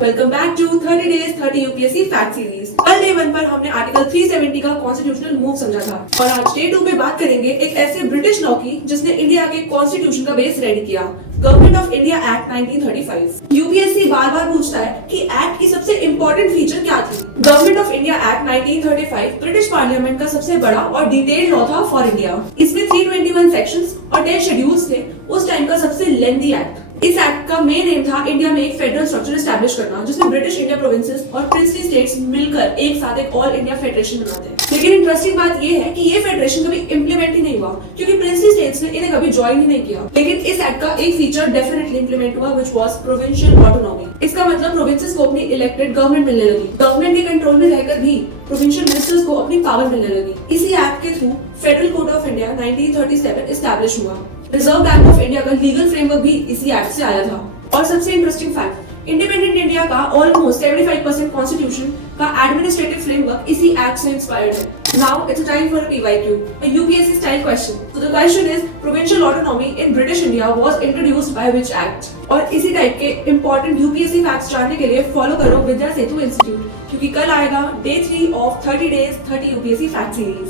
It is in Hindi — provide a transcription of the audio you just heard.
Welcome back to 30 days 30 UPSC fact series. कल डे 1 पर हमने आर्टिकल 370 का कॉन्स्टिट्यूशनल मूव समझा था और आज डे 2 में बात करेंगे एक ऐसे ब्रिटिश लॉ की जिसने इंडिया के कॉन्स्टिट्यूशन का बेस रेडी किया, government of India act 1935। UPSC बार बार पूछता है कि एक्ट की सबसे इंपॉर्टेंट फीचर क्या थी। Government of India act 1935 British parliament का सबसे बड़ा और डिटेल्ड लॉ था फॉर इंडिया। इसमें 321 सेक्शंस और 10 शेड्यूल्स थे, उस टाइम का सबसे लेंथी एक्ट। इस एक्ट का मेन एम था इंडिया में एक फेडरल स्ट्रक्चर एस्टैब्लिश करना, जिसमें ब्रिटिश इंडिया प्रोविंसेस और प्रिंसली स्टेट्स मिलकर एक साथ एक ऑल इंडिया फेडरेशन बनाते हैं। लेकिन इंटरेस्टिंग बात यह है कि ये फेडरेशन कभी इंप्लीमेंट ही नहीं हुआ, क्योंकि प्रिंसली स्टेट्स ने इन्हें कभी ज्वाइन ही नहीं किया। लेकिन इस एक्ट का एक फीचर डेफिनेटली इंप्लीमेंट हुआ, व्हिच वाज प्रोविंशियल ऑटोनॉमी। इसका मतलब प्रोविंसेस को अपनी इलेक्टेड गवर्नमेंट मिलने लगी। गवर्नमेंट के कंट्रोल में रहकर भी प्रोविंशियल मिनिस्टर्स को अपनी पावर मिलने लगी। इसी एक्ट के through federal code of India 1937 establish हुआ। रिजर्व बैंक ऑफ इंडिया का लीगल फ्रेमवर्क भी इसी एक्ट से आया था। और सबसे इंटरेस्टिंग फैक्ट, इंडिपेंडेंट इंडिया का ऑलमोस्ट 75% कॉन्स्टिट्यूशन का एडमिनिस्ट्रेटिव फ्रेमवर्क इसी एक्ट से इंस्पायर्ड है। Now it's a time for a PYQ, a UPSC style question. So the question is, provincial autonomy in British India was introduced by which act? और इसी टाइप के इंपॉर्टेंट यूपीएससी फैक्ट्स जानने के लिए फॉलो करो विद्या सेतु इंस्टीट्यूट, क्योंकि कल आएगा day 3 of 30 days 30 UPSC fact series.